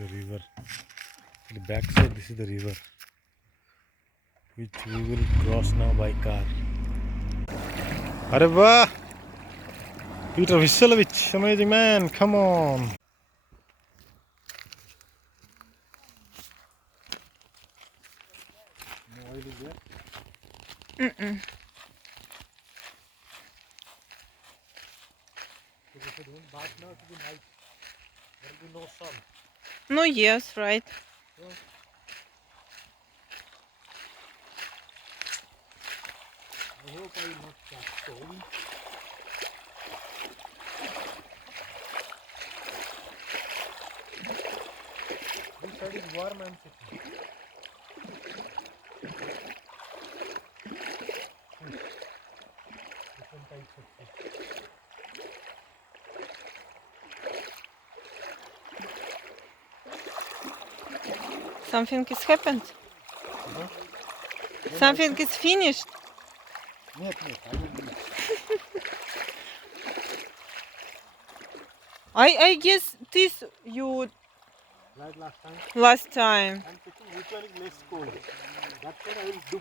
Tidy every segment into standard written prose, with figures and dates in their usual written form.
the river. The backside, this is the river, which we will cross now by car. Areva! Peter Viselovich, amazing man, come on! No oil is there? Mm-mm. So if I don't bath now, it will be night. There will be no sun. No, yes, right. So, I hope I will not catch cold. This side is warm and sitting. Different types of fish. Something is happened. Something is finished. Нет, I will be. I guess this you Like last time. last time. I'm checking which one is less cold. That one I will do.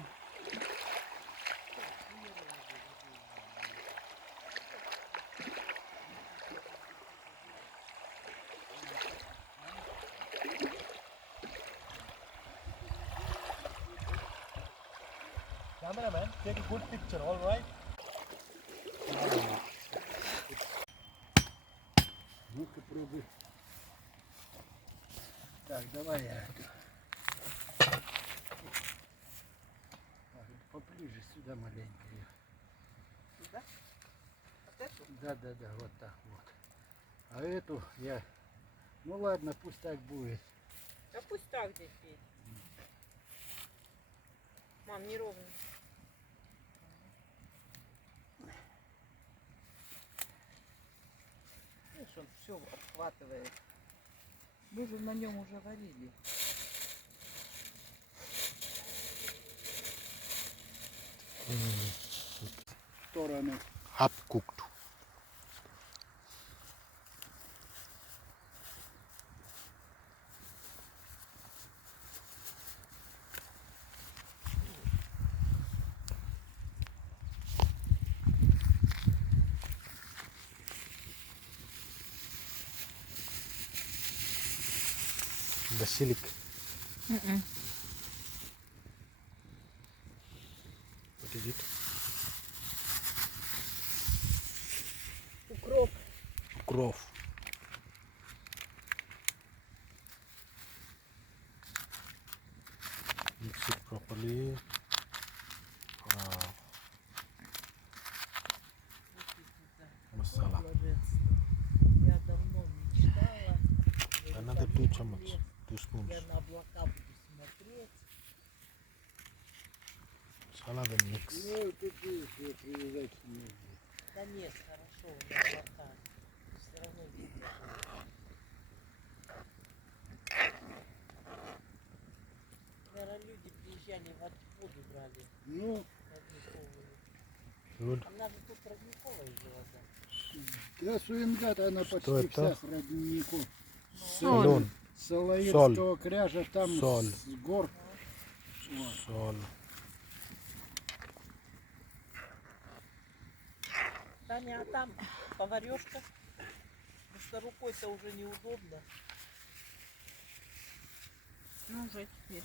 Cameraman, take a good picture, alright? Ну-ка, пробуй. Так, давай я это. Поближе сюда маленько. Сюда? Вот эту? Да, вот так вот. А эту я... Ну ладно, пусть так будет. Да пусть так здесь петь. Мам, неровно. Видишь, он все обхватывает. Вы же на нем уже варили. Стороны. Abguckt. Basilic. What is it? Укроп. Ukrov. Mix it properly. Masala. Я давно мечтала. Another 2 chammach, 2 spoons. Я на облака буду смотреть. Masala then mix. Ну, тут видишь, привязать не Да нет, хорошо, на облака. Все равно видно. Наверное, люди приезжали, воду брали. Ну, Родниковую. Good. Она же тут родниковая жила, да? да, Суингат, она Что почти это? вся с родников. Солон. С Салаирского Соль. кряжа, там Соль. с гор. Вот. Sol. Таня, а там поварешка? Потому что рукой-то уже неудобно. Ну, уже теперь.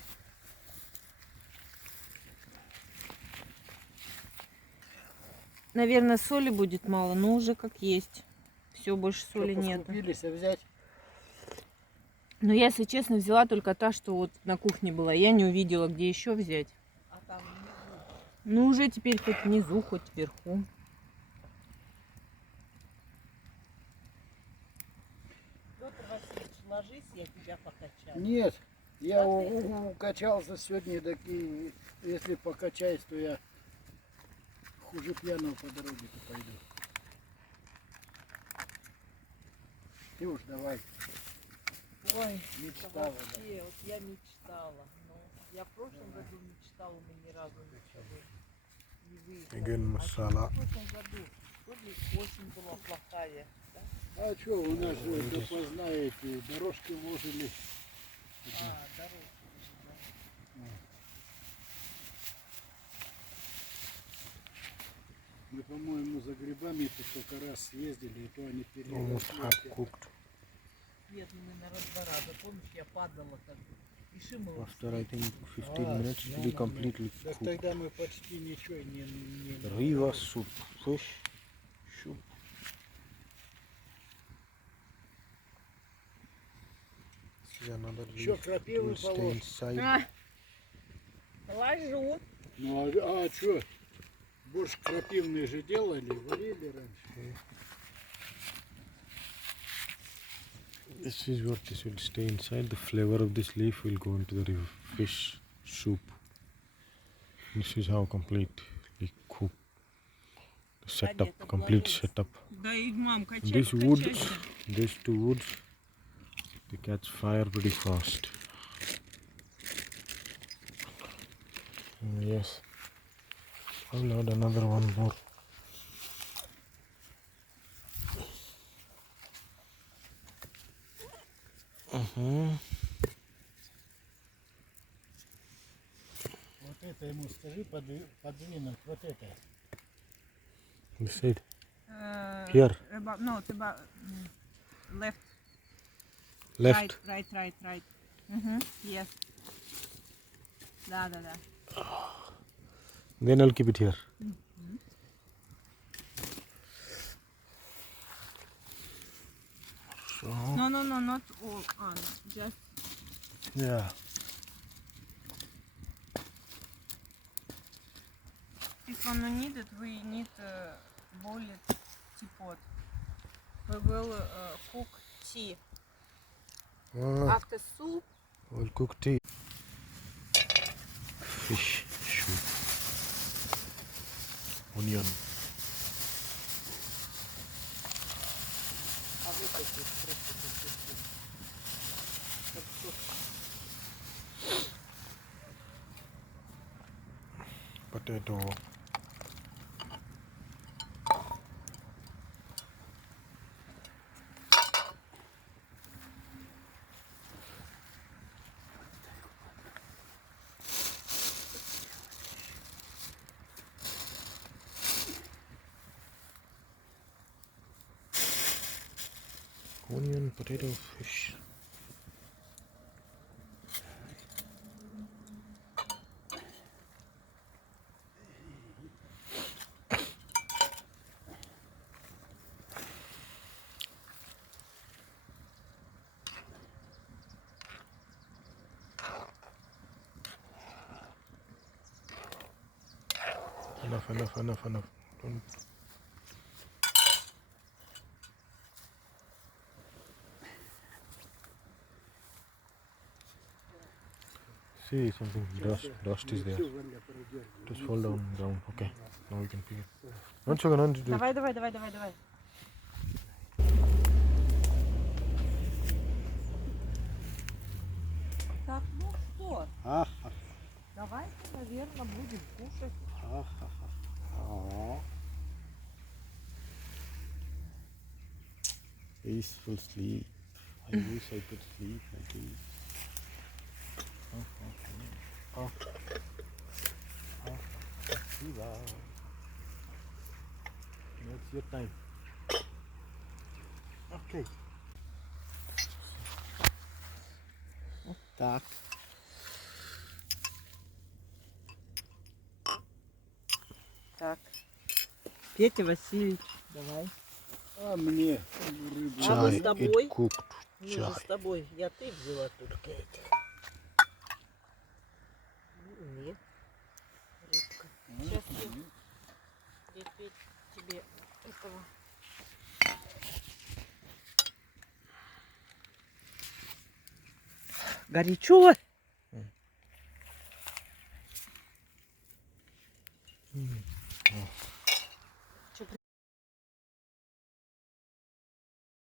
Наверное, соли будет мало, но уже как есть. Все, больше соли нет. Поскупились, а взять? Но я, если честно, взяла только та, что вот на кухне была. Я не увидела, где еще взять. А там внизу. Ну, уже теперь хоть внизу, хоть вверху. Петр Васильевич, ложись, я тебя покачаю. Нет, я Да, укачался сегодня, так и если покачаюсь, то я хуже пьяного по дороге-то пойду. Ты уж давай. Ой, Мечтала, вообще, вот я мечтала. Но я в прошлом году мечтала, мы ни разу ничего не выиграли. Again А masala. в прошлом году вроде осень была плохая. Да? А что, у нас же допоздна эти дорожки ложили, А, дорожка. Мы, по-моему, за грибами тут только раз съездили, и то они Almost half переросли. cooked. Нет, ну мы на раз-два раза. Помнишь, я падала как бы. И шимала. After I think 15 minutes it will be completely Так cooked. тогда мы почти ничего не Riva soup, fish soup. This is another Еще leaf. It крапивы will stay положь. inside. А, Положу. Ну а что? Борщ крапивный же делали, варили раньше. This is what this will stay inside. The flavor of this leaf will go into the fish soup. This is how completely cooked. The setup, это complete плавец. setup. да и мам, качай, This wood, качайся. these two woods, they catch fire pretty fast. Yes. I'll add another one more. Вот это ему скажи подвинуть, вот это. This side. Э, Here. No, left. Left. Right. Yes. Да. Then I'll keep it here. So, No, not all. No, just yeah. this one we needed. We need boiled teapot. We will cook tea. After soup, We'll cook tea. Fish soup. Onion. А вот эти просто такие. Potato. Onion, potato, fish. Enough. Don't. See, something dust is there. Just fall down. Okay. Now we can pick it. Not sugar, not do it. давай. Так, ну что, А, давайте, наверное, будем кушать. Peaceful sleep. I wish I could sleep like this. Shiva. It's your time. Okay. Так. Так. Петя Васильевич, давай. а мне рыбу. А мы Chai, с тобой? it cooked. Ну, мы Chai. с тобой. Я ты взяла только это. Нет. Рыбка. Сейчас я тебе этого. Горячо.